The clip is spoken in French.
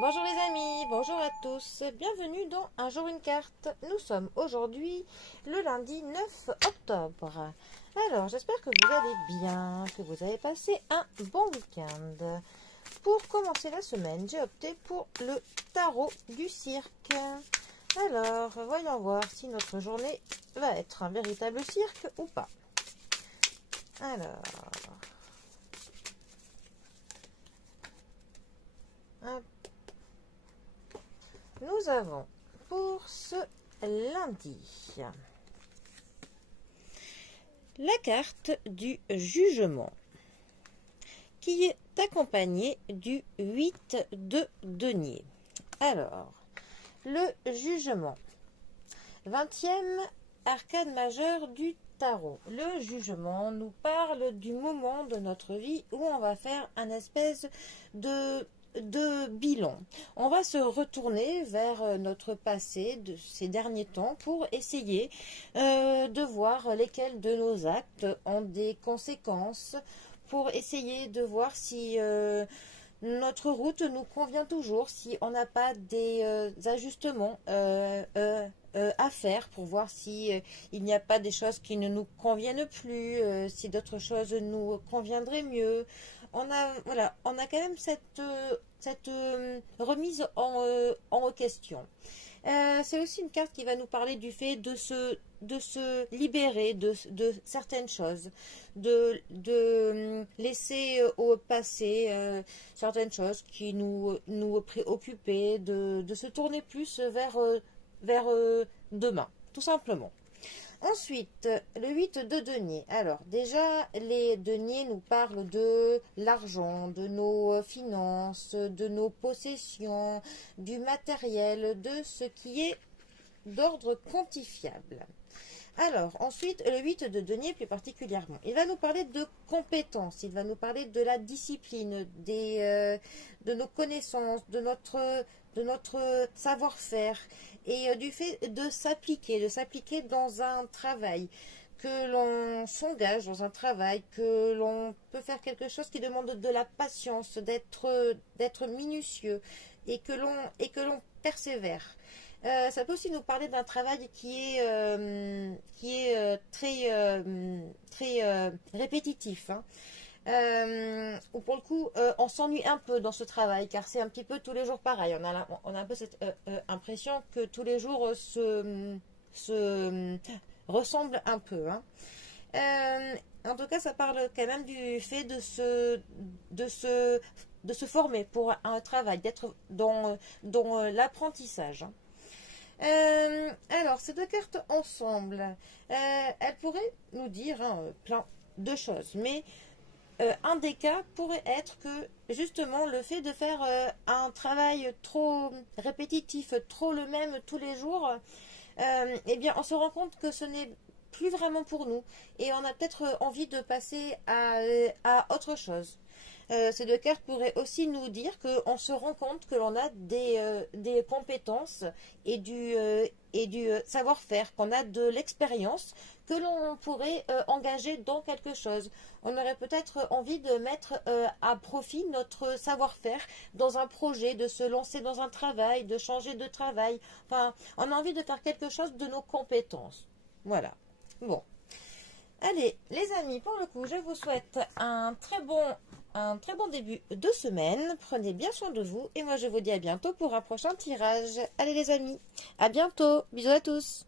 Bonjour les amis, bonjour à tous, bienvenue dans Un jour une carte. Nous sommes aujourd'hui le lundi 9 octobre. Alors j'espère que vous allez bien, que vous avez passé un bon week-end. Pour commencer la semaine, j'ai opté pour le tarot du cirque. Alors voyons voir si notre journée va être un véritable cirque ou pas. Alors... Nous avons pour ce lundi la carte du jugement qui est accompagnée du 8 de denier. Alors, le jugement, 20e arcane majeure du tarot. Le jugement nous parle du moment de notre vie où on va faire un espèce de bilan. On va se retourner vers notre passé de ces derniers temps pour essayer de voir lesquels de nos actes ont des conséquences, pour essayer de voir si notre route nous convient toujours, si on n'a pas des ajustements à faire pour voir si il n'y a pas des choses qui ne nous conviennent plus, si d'autres choses nous conviendraient mieux. On a quand même cette remise en question. C'est aussi une carte qui va nous parler du fait de se libérer de certaines choses, de laisser au passé certaines choses qui nous préoccupaient, de se tourner plus vers demain, tout simplement. Ensuite, le 8 de denier. Alors, déjà, les deniers nous parlent de l'argent, de nos finances, de nos possessions, du matériel, de ce qui est d'ordre quantifiable. Alors, ensuite, le 8 de denier plus particulièrement. Il va nous parler de compétences, il va nous parler de la discipline, de nos connaissances, de notre savoir-faire et du fait de s'appliquer dans un travail, que l'on s'engage dans un travail, que l'on peut faire quelque chose qui demande de la patience, d'être minutieux et que l'on persévère. Ça peut aussi nous parler d'un travail qui est très répétitif, hein. Ou pour le coup, on s'ennuie un peu dans ce travail, car c'est un petit peu tous les jours pareil. On a un peu cette impression que tous les jours se ressemblent un peu, hein. En tout cas, ça parle quand même du fait de se former pour un travail, d'être dans l'apprentissage, hein. Alors, ces deux cartes ensemble, elles pourraient nous dire plein de choses, mais un des cas pourrait être que justement le fait de faire un travail trop répétitif, trop le même tous les jours, eh bien on se rend compte que ce n'est plus vraiment pour nous et on a peut-être envie de passer à autre chose. Ces deux cartes pourraient aussi nous dire qu'on se rend compte que l'on a des compétences et du savoir-faire, qu'on a de l'expérience que l'on pourrait engager dans quelque chose. On aurait peut-être envie de mettre à profit notre savoir-faire dans un projet, de se lancer dans un travail, de changer de travail. Enfin, on a envie de faire quelque chose de nos compétences. Voilà. Bon. Allez, les amis, pour le coup, je vous souhaite un très bon début de semaine. Prenez bien soin de vous. Et moi, je vous dis à bientôt pour un prochain tirage. Allez, les amis, à bientôt. Bisous à tous.